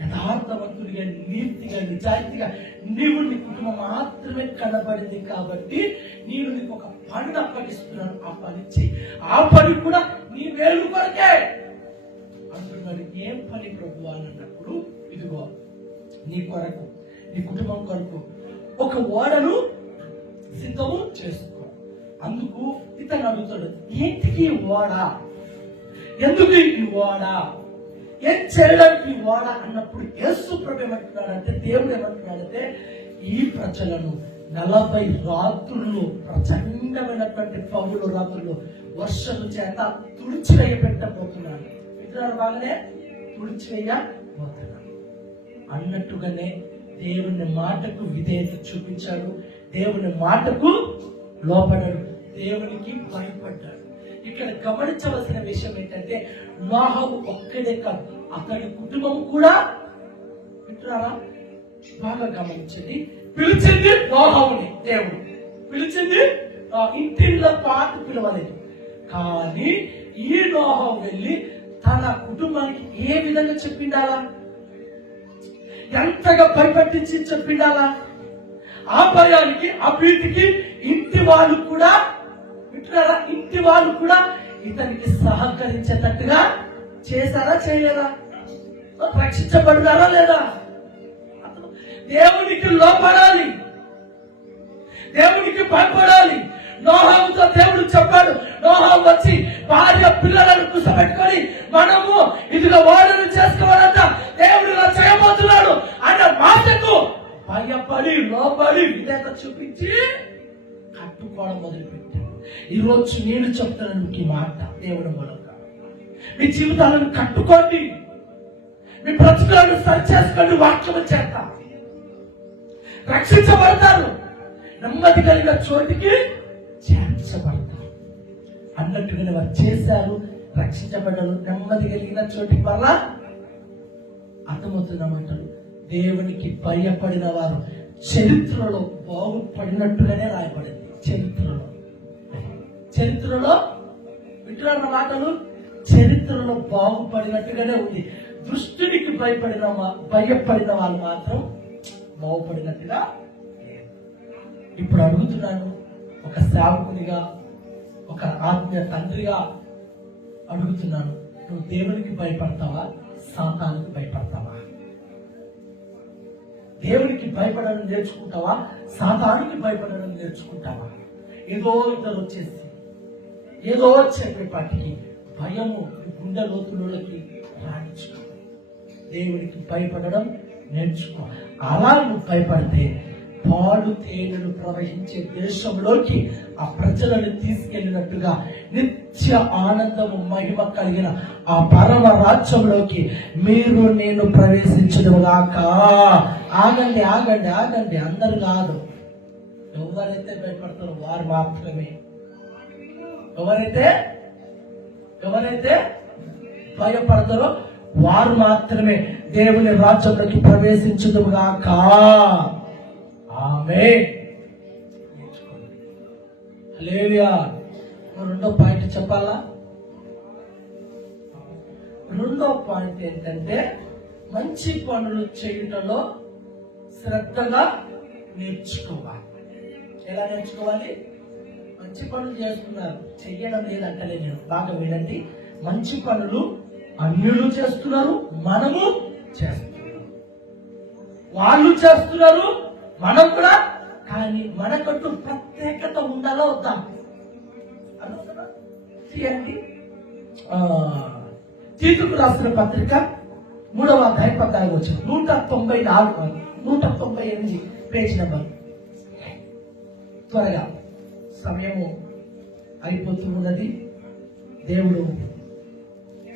యథార్థవంతుడిగా, నీతిగా, నిజాయితీగా, నీవు నీ కుటుంబం మాత్రమే కనబడింది కాబట్టి నేను నీకు ఒక పనిని అప్పగిస్తున్నాను, ఆ పని చెయ్యి. ఆ పని కూడా నీ వేలు కొరకే అంటున్నాడు. ఏం పని ప్రభు అని అన్నప్పుడు, ఇదిగో నీ కొరకు, నీ కుటుంబం కొరకు ఒక ఓడను సిద్ధము చేసుకో. అందుకు ఇతను అడుగుతాడు, ఏంటికి ఓడ, ఎందుకు ఈ ఓడ, ఏం చేయడానికి ఈ ఓడ అన్నప్పుడు యేసు ప్రభు ఏమంటున్నాడంటే, దేవుడు ఏమంటున్నాడంటే, ఈ ప్రజలను 40 రాత్రులు ప్రచండమైనటువంటి పౌలు రాత్రులు వర్షము చేత తుడిచివేయబెట్టబోతున్నాడు. విగ్రహాలు బాగానే తుడిచివేయబోతున్నాడు అన్నట్టుగానే దేవుని మాటకు విధేయత చూపించాడు, దేవుని మాటకు లోపడాడు, దేవునికి భయపడ్డాడు. ఇక్కడ గమనించవలసిన విషయం ఏంటంటే, నోహవు ఒక్కడే కాదు, అతడి కుటుంబం కూడా, వింటున్నారా? బాగా గమనించండి. పిలిచింది నోహవుని, దేవుడు పిలిచింది, ఇంటిలో పాటు పిలవలేదు. కానీ ఈ నోహవు వెళ్ళి తన కుటుంబానికి ఏ విధంగా చెప్పిండాలా, ఎంతగా భయపట్టించి చెప్పిండాలా? ఆ భయానికి, ఆ భీతికి ఇంటి వాళ్ళు కూడా, వింటున్నారా, ఇంటి వాళ్ళు కూడా ఇతనికి సహకరించేటట్టుగా చేశారా, చేయలేదా? రక్షించబడ్డారా లేదా? దేవునికి లోపడాలి, దేవునికి భయపడాలి. నోహావుతో దేవుడు చెప్పాడు, నోహావు వచ్చి భార్య పిల్లలను కూర్చోబెట్టుకొని మనము ఇదిగో ఓడను చేసుకోవాలంట, దేవుడు ఇలా చేయబోతున్నాడు అన్న మాటకు భయపడి, లోపడి, విధేయత చూపించి కట్టుకోవడం మొదలుపెట్టాడు. ఈరోజు నేను చెప్తున్నాను ఈ మాట, దేవుడు మూలంగా మీ జీవితాలను కట్టుకోండి, మీ బ్రతుకులను సరిచేసుకోండి. వాక్యము చేత రక్షించబడతారు, నెమ్మది కలిగిన చోటికి చేర్చబడతారు అన్నట్టుగానే వారు చేశారు, రక్షించబడ్డారు. నెమ్మది కలిగిన చోటికి వల్ల అర్థమవుతున్నమంటారు. దేవునికి భయపడిన వారు చరిత్రలో బాగుపడినట్టుగానే రాయబడింది. చరిత్రలో వింటున్న మాటలు చరిత్రలో బాగుపడినట్టుగానే ఉంది. దృష్టికి భయపడిన వాళ్ళు మాత్రం బాగుపడినట్టుగా. ఇప్పుడు అడుగుతున్నాను, ఒక సేవకునిగా, ఒక ఆత్మీయ తండ్రిగా అడుగుతున్నాను, నువ్వు దేవునికి భయపడతావా, సాతానుకి భయపడతావా? దేవునికి భయపడడం నేర్చుకుంటావా, సాతానుకి భయపడడం నేర్చుకుంటావా? ఏదో ఇద్దరు వచ్చేసి ఏదో చెప్పేపాటికి భయము గుండె లోతులకి రాణించుకో. దేవునికి భయపడడం నేర్చుకో. అలా నువ్వు భయపడితే పాలు తేనెలు ప్రవహించే దేశంలోకి ఆ ప్రజలను తీసుకెళ్లినట్టుగా నిత్య ఆనందము, మహిమ కలిగిన ఆ పరమ రాజ్యంలోకి మీరు నేను ప్రవేశించదుగాక. ఆగండి ఆగండి ఆగండి, అందరు కాదు. ఎవరైతే భయపడతారో వారు మాత్రమే, ఎవరైతే భయపడతారో వారు మాత్రమే దేవుని రాజ్యంలోకి ప్రవేశించుదుగాక. ఆమేన్. హల్లెలూయా. రెండో పాయింట్ చెప్పాలా? రెండో పాయింట్ ఏంటంటే, మంచి పనులు చేయటంలో శ్రద్ధగా నేర్చుకోవాలి. ఎలా నేర్చుకోవాలి? మంచి పనులు చేస్తున్నారు, చెయ్యడం లేదంటలే నేను, బాగా వినండి. మంచి పనులు అన్యులు చేస్తున్నారు, మనము చేస్తున్నాం. వాళ్ళు చేస్తున్నారు, మనం కూడా కానీ మనకంటూ ప్రత్యేకత ఉండాలో వద్దా? తీయండి. తీతుకు రాసిన పత్రిక 3వ అధ్యాయం 14వ వచనం, 194 198 పేజ్ నెంబర్. త్వరగా సమయము అయిపోతూ ఉన్నది. దేవుడు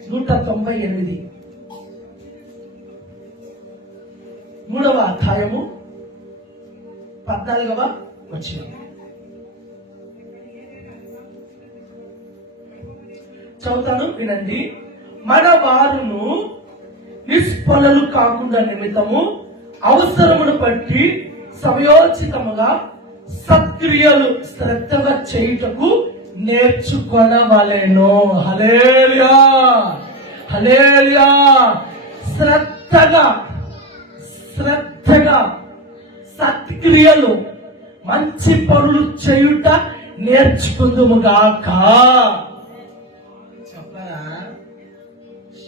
198 3వ అధ్యాయము 14వ వచనం చదువుతాను, వినండి. మన వారును నిష్ఫలలు కాకుండా నిమిత్తము అవసరమును బట్టి సమయోచితముగా సత్క్రియలు శ్రద్ధగా చేయుటకు నేర్చుకొనవలెను. హల్లెలూయా, హల్లెలూయా. శ్రద్ధగా సత్క్రియలు, మంచి పనులు చేయుట నేర్చుకుందుముగాక.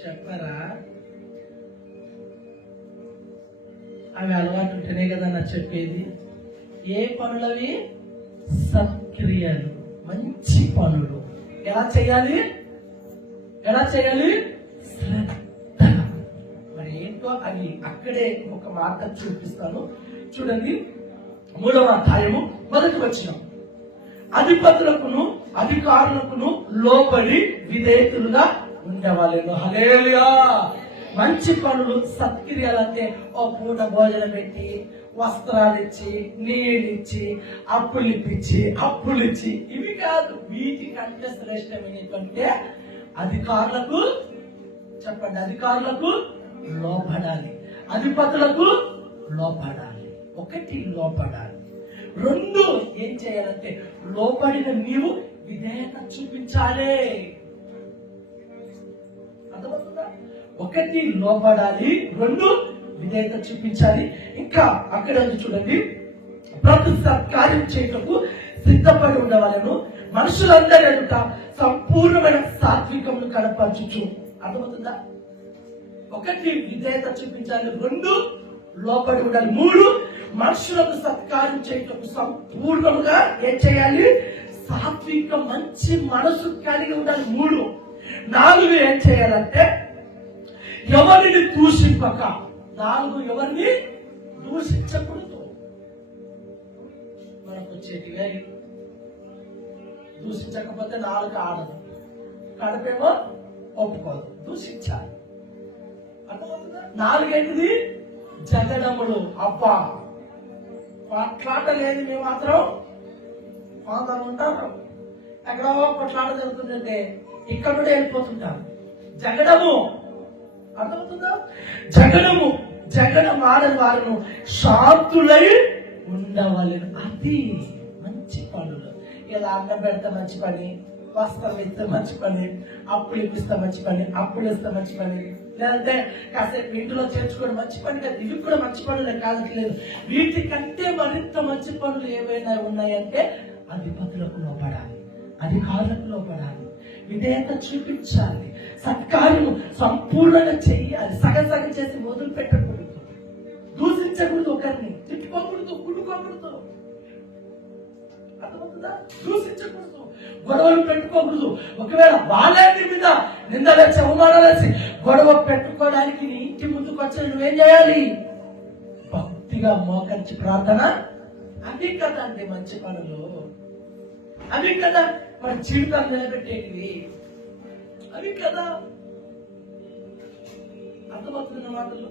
చెప్పరా అవి అలవాటు ఉంటేనే కదా నా చెప్పేది. ఏ పనులవి? సత్క్రియలు, మంచి పనులు. ఎలా చేయాలి? శ్రద్ధగా. మరి ఏంటో అవి అక్కడే ఒక మాట చూపిస్తాను, చూడండి. 3వ అధ్యాయము 1వ వచనం, అధిపతులకును అధికారులకును లోబడి విధేయులుగా ఉండవాళ్ళను. హల్లెలూయా. మంచి పనులు, సత్క్రియలంటే ఓ పూట భోజనం పెట్టి, వస్త్రాలు ఇచ్చి, నీళ్ళిచ్చి, అప్పులిచ్చి ఇవి కాదు. వీటికంటే శ్రేష్టమైనటువంటి అధికారులకు, చెప్పండి, అధికారులకు లోబడాలి, అధిపతులకు లోబడాలి. 1 లోబడాలి. 2 ఏం చేయాలంటే లోబడిన నీవు విధేయత చూపించాలి. అర్థమవుతుందా? 1 లోబడాలి, 2 విధేయత చూపించాలి. ఇంకా అక్కడ చూడండి, ప్రతి సత్కార్యం చేయటకు సిద్ధపడి ఉండవాలను, మనుషులందరి ఎదుట సంపూర్ణమైన సాత్వికమును కనపరచుచు. అర్థమవుతుందా? 1 విధేయత చూపించాలి, 2 లోబడి ఉండాలి, 3 మనుషులకు సత్కార్యం చేయటకు సంపూర్ణముగా ఏం చేయాలి? సాత్విక మంచి మనసు కలిగి ఉండాలి. 3 4 ఏం చేయాలంటే ఎవరిని దూషింపక. 4 ఎవరిని దూషించకూడదు. మనకు వచ్చేటిగా దూషించకపోతే 4 ఆడదు, కడపేమో ఒప్పుకోదు, దూషించాలి. అర్థమవుతుందా? 4 ఏంటిది? జగడములు. అబ్బా కొట్లాట లేదు, మేము మాత్రం కొందరు ఉంటారు ఎక్కడో కొట్లాట జరుగుతుందంటే ఇక్కడ నుండి వెళ్ళిపోతుంటారు. జగడము. అర్థమవుతుందా? జగడం ఆడని వారిను శాంతులై ఉండవలెను. అది మంచి పనులు. ఇలా అన్నం పెడితే మంచి పని, వస్త్రం ఇస్తే మంచి పని, అప్పులు ఇప్పిస్తే మంచి పని, అప్పులు ఇస్తే మంచి పని, లేదంటే కాసేపు ఇంట్లో చేర్చుకోవడం మంచి పని కాదు. ఇవి కూడా మంచి పనులే కాదు. వీటికంటే మరింత మంచి పనులు ఏవైనా ఉన్నాయంటే అధిపతులకు లోపడాలి, అధికారులకు లోపడాలి, విధేయత చూపించాలి, సత్కార్యం సంపూర్ణంగా చెయ్యాలి. సగం చేసి మొదలు పెట్టకూడదు, దూషించకూడదు, ఒకరిని తిట్టుకోకూడదు, కుట్టుకోకూడదు. అర్థమవుతుందా? దూషించకూడదు, గొడవలు పెట్టుకోకూడదు. ఒకవేళ వాళ్ళ మీద నిందలేసి అవమానాలేసి గొడవ పెట్టుకోవడానికి నీ ఇంటి ముందుకు వచ్చి నువ్వేం చేయాలి? భక్తిగా మోకరించి ప్రార్థన. అవి కదా అండి మంచి పనులు, అవి కదా మన జీవితాలు నిలబెట్టేటివి, అవి కదా. అర్థమవుతున్న మాటలు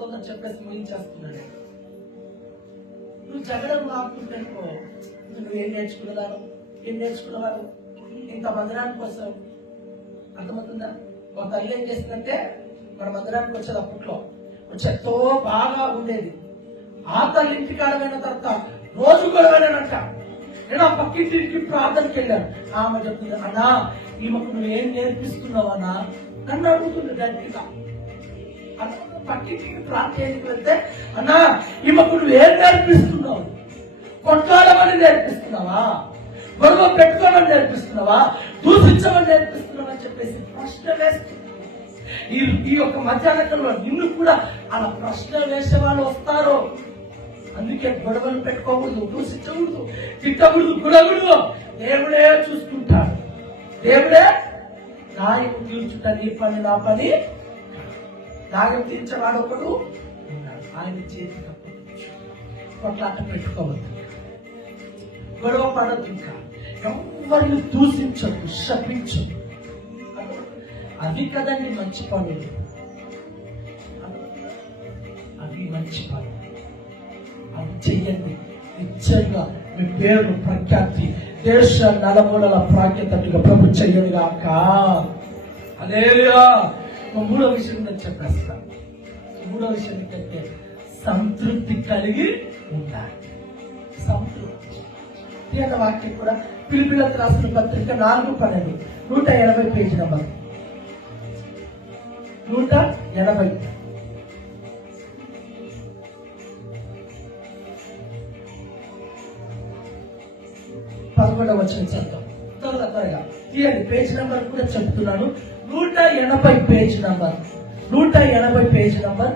తొందర చెప్పేసి ముగించేస్తున్నాడు. నువ్వు జగడం లాక్కుంటేనుకో నువ్వేం నేర్చుకునేవారు? ఇంత మందిరానికి వస్తావు. అర్థమవుతుందా? ఒక తల్లి ఏం చేసిందంటే మన మందిరానికి వచ్చేది అప్పట్లో ఎంతో బాగా ఉండేది. ఆ తల్లి ఇంటికాడ పోయిన తర్వాత రోజు కూడా వెళ్ళానంట. నేను ఆ పక్కింటికి ప్రార్థనకి వెళ్ళాను. ఆమె చెప్తుంది, అన్నా ఈమెకు నువ్వేం నేర్పిస్తున్నావు అన్నా నన్ను అడుగుతుంది గట్టిగా. పక్కింటికి ప్రార్థనకి వెళ్తే, అన్నా ఈమెకు నువ్వేం నేర్పిస్తున్నావు? కొట్టాడమని నేర్పిస్తున్నావా? గొడవ పెట్టుకోవడం నేర్పిస్తున్నావా? దూషించమని నేర్పిస్తున్నావా అని చెప్పేసి ప్రశ్న వేస్తుంది. ఈ యొక్క మధ్యాహ్నంలో నిన్ను కూడా అలా ప్రశ్న వేసే వాళ్ళు వస్తారు. అందుకే గొడవలు పెట్టుకోకూడదు, దూషించకూడదు, తిట్టకూడదు, గుడకూడదు. దేవుడే చూసుకుంటాడు. దేవుడే న్యాయం తీర్చుట నీ పని నా పని. న్యాయం తీర్చేవాడు ఒకడు ఉన్నాడు, ఆయన చేతి కొట్లాట పెట్టుకోవద్దు, గొడవ పడద్దు, ఇంకా ఎవరిని దూషించదు, శపించదు. అవి కదండి మంచి పనులు, అవి మంచి పనులు. అవి చెయ్యండి. నిశ్చయంగా మీ పేరు ప్రఖ్యాతి దేశ నలుమూలల ప్రాఖ్యాతగా ప్రభు చెయ్యడు గాక. హల్లెలూయా. మూడో విషయం నేను చెప్పేస్తాను. మూడో విషయం ఏంటంటే సంతృప్తి కలిగి ఉండాలి. సంతృప్తి. వాక్యం కూడా పిలిపిలకు రాసిన పత్రిక 4:12, 180 పేజీ నంబర్ 180. 11వ వచనం చదువుతాం. త్వరగా తీయండి. పేజ్ నంబర్ కూడా చెప్తున్నాను. 180 పేజ్ నంబర్, 180 పేజ్ నంబర్,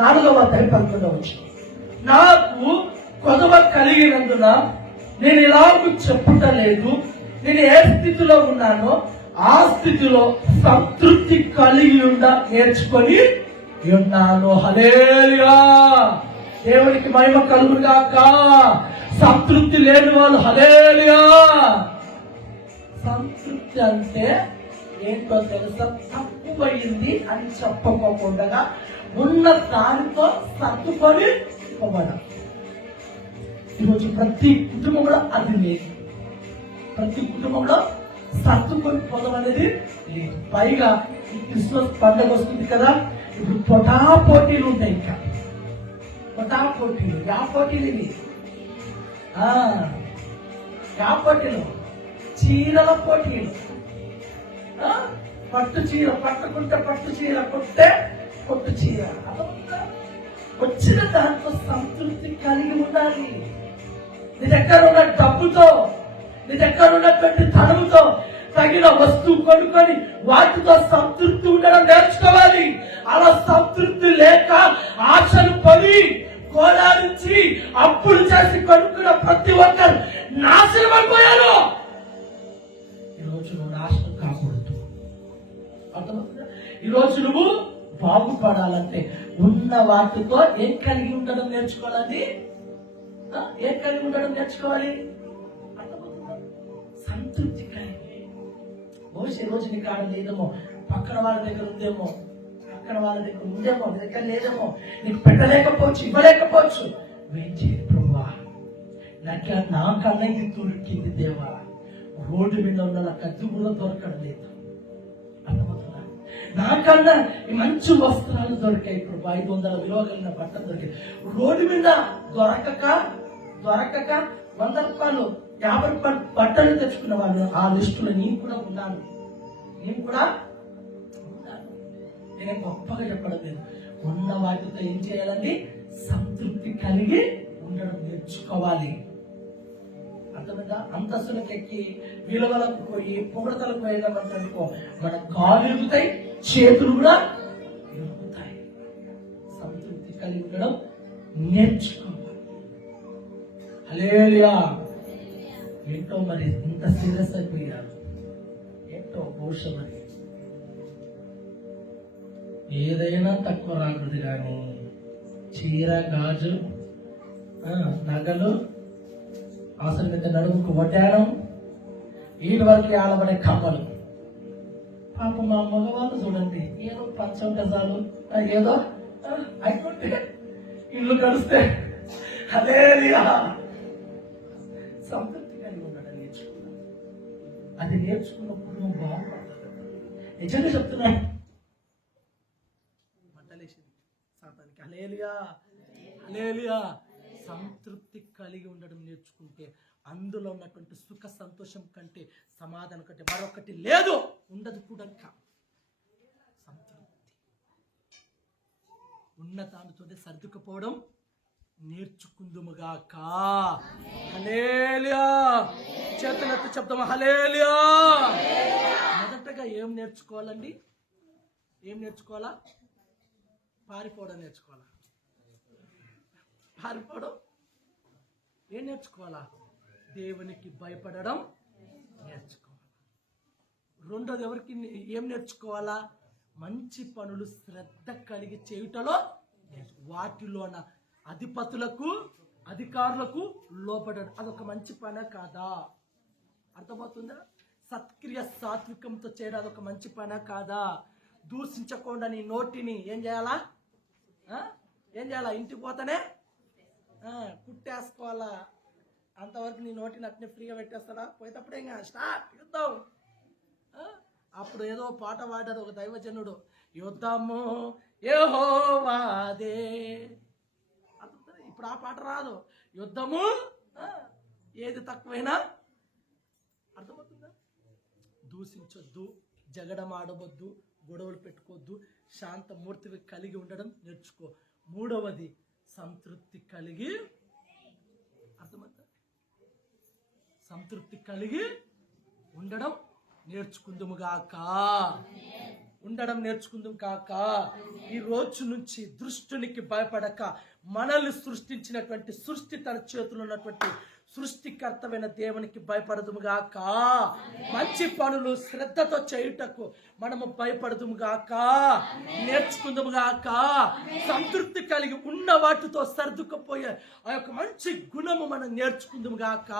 4వ అధ్యాయం 11వ వచనం. నాకు కొదవ కలిగినందున నేను ఎలాగూ చెప్పుటలేదు, నేను ఏ స్థితిలో ఉన్నానో ఆ స్థితిలో సంతృప్తి కలిగి నేర్చుకొని ఉన్నాను. హల్లెలూయా. దేవునికి మహిమ కలుగును గాక. సంతృప్తి లేని వాళ్ళు హల్లెలూయా. సంతృప్తి అంటే ఏంటో తెలుసా? తక్కువయింది అని చెప్పుకోకుండా ఉన్న దానితో సర్దుకొని పోవడం. ఈరోజు ప్రతి కుటుంబంలో అది లేదు. ప్రతి కుటుంబంలో సర్దుకొని పోవడం అనేది లేదు. పైగా ఈ క్రిస్మస్ పండుగ వస్తుంది కదా, ఇప్పుడు పోటీలు ఉంటాయి. ఇంకా పోటీలు, యా పోటీలు ఇవి? యా పోటీలు? చీరల పోటీలు. పట్టు చీర పట్టుకుంటే పట్టు చీర, కొట్టే కొట్టు చీర. వచ్చిన దాంతో సంతృప్తి కలిగి ఉండాలి. నీ దగ్గర ఉన్న డబ్బుతో, నీ దగ్గర ఉన్నటువంటి ధనముతో తగిన వస్తువు కొనుక్కొని వాటితో సంతృప్తి ఉండడం నేర్చుకోవాలి. అలా సంతృప్తి లేక ఆశలు పడి కోలారించి అప్పులు చేసి కొనుక్కున్న ప్రతి ఒక్కరు నాశనం అయిపోయారు. ఈరోజు నువ్వు నాశనం కాకూడదు. అర్థమవుతుందా? ఈరోజు నువ్వు బాగుపడాలంటే ఉన్న వాటితో ఏం కలిగి ఉండడం నేర్చుకోవాలండి. ఏం కలిగి ఉండడం నేర్చుకోవాలి? సంతృప్తి కలిగి. రోజు నీ కాడ లేదేమో, పక్కన వాళ్ళ దగ్గర ఉందేమో, పక్కన వాళ్ళ దగ్గర ఉందేమో, నీ దగ్గర లేదేమో, నీకు పెట్టలేకపోవచ్చు, ఇవ్వలేకపోవచ్చు. ఏం చేయాలి? ప్రభువా, నాకన్నా ఇది దొరికింది దేవా. రోడ్డు మీద ఉన్న కత్తి కూడా దొరకడం లేదు. అర్థమవుతుందా? నాకన్నా ఈ మంచి వస్త్రాలు దొరికాయి ప్రభు, 500 విలువ కలిగిన బట్టలు దొరికాయి. రోడ్డు మీద దొరకక 100 రూపాయలు 50 రూపాయలు బట్టలు తెచ్చుకున్న వాళ్ళు ఆ లిస్టులో నేను కూడా ఉన్నాను. నేనే గొప్పగా చెప్పడం లేదు. ఉన్న వాటితో ఏం చేయాలండి? సంతృప్తి కలిగి ఉండడం నేర్చుకోవాలి. అర్థమైందా? అంతస్తులకు ఎక్కి విలువలకు పోయి పొగడతలకు పోయినామనుకో మన కాలు ఎరుగుతాయి, చేతులు కూడా ఎరుగుతాయి. సంతృప్తి కలిగి ఉండడం నేర్చుకోవాలి. హల్లెలూయా. ఏంటో మరి ఇంత సీరియస్ అయిపోయారు. ఏంటో బహుశా మరి ఏదైనా తక్కువ రాకూడదు, కానీ చీర, గాజు, నగలు, అవసరం అయితే నడుముకు వడ్డానం, వీటి వరకు ఆడబడే కమ్మలు. పాప మా మగవాళ్ళు చూడండి, ఏదో పంచంటాలు ఏదో అయిపోతే ఇల్లు కలుస్తే హల్లెలూయా. సంతృప్తి కలిగి ఉండడం నేర్చుకున్నాను. అది నేర్చుకున్నప్పుడు నువ్వు బాగుపడతావు. నిజంగా చెప్తున్నాను. మంటలేసింది సాతానికి. హల్లెలూయా, హల్లెలూయా. సంతృప్తి కలిగి ఉండడం నేర్చుకుంటే అందులో ఉన్నటువంటి సుఖ సంతోషం కంటే, సమాధానం కంటే మరొకటి లేదు, ఉండదు కూడా. సంతృప్తి ఉన్న దానితోనే సర్దుకుపోవడం నేర్చుకుందుముగాక. హల్లెలూయా. చేతులెత్తి చెప్తాము హల్లెలూయా. మొదటగా ఏం నేర్చుకోవాలండి? ఏం నేర్చుకోవాలా? పారిపోవడం నేర్చుకోవాలా? పారిపోవడం ఏం నేర్చుకోవాలా? దేవునికి భయపడడం నేర్చుకోవాలి. రెండోది ఎవరికి ఏం నేర్చుకోవాలా? మంచి పనులు శ్రద్ధ కలిగి చేయుటలో వాటిలోన అధిపతులకు అధికారులకు లోపడడం అదొక మంచి పనే కాదా? అర్థమవుతుందా? సత్క్రియ సాత్వికంతో చేయడం అదొక మంచి పనే కాదా? దూషించకుండా నీ నోటిని ఏం చేయాలా? ఏం చేయాలా? ఇంటికి పోతానే కుట్టేసుకోవాలా. అంతవరకు నీ నోటిని అట్నే ఫ్రీగా పెట్టేస్తాడా? పోయేటప్పుడు ఇంకా స్టార్ట్ యుద్ధం. అప్పుడు ఏదో పాట పాడారు ఒక దైవజనుడు, యుద్ధము యెహోవాదే. ఇప్పుడు ఆ పాట రాదు. యుద్ధము ఏది తక్కువైనా. అర్థమవుతుందా? దూషించొద్దు, జగడమాడవద్దు, గొడవలు పెట్టుకోవద్దు, శాంతమూర్తిగా కలిగి ఉండడం నేర్చుకో. మూడవది సంతృప్తి కలిగి, అర్థమవుతుందా? సంతృప్తి కలిగి ఉండడం నేర్చుకుందుముగాక. ఉండడం నేర్చుకుందాం కాక. ఈ రోజు నుంచి దృష్టునికి భయపడక మనల్ని సృష్టించినటువంటి సృష్టి తన చేతుల్లో ఉన్నటువంటి సృష్టికర్తమైన దేవునికి భయపడదుముగాక. మంచి పనులు శ్రద్ధతో చేయుటకు మనము భయపడదుముగాక, నేర్చుకుందుముగాక. సంతృప్తి కలిగి ఉన్న వాటితో సర్దుకుపోయే ఆ యొక్క మంచి గుణము మనం నేర్చుకుందుముగాక.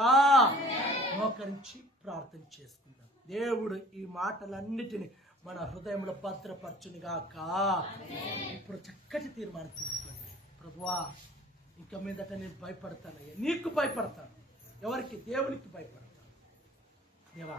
మోకరించి ప్రార్థన చేసుకుందాం. దేవుడు ఈ మాటలన్నిటిని మన హృదయంలో భద్రపరచునిగాక. ఇప్పుడు చక్కటి తీర్మానం తీసుకోండి. ప్రభువా, ఇక మీదట నేను భయపడతానయ్యా, నీకు భయపడతాను. ఎవరికి? దేవునికి భయపడతాను. దేవా,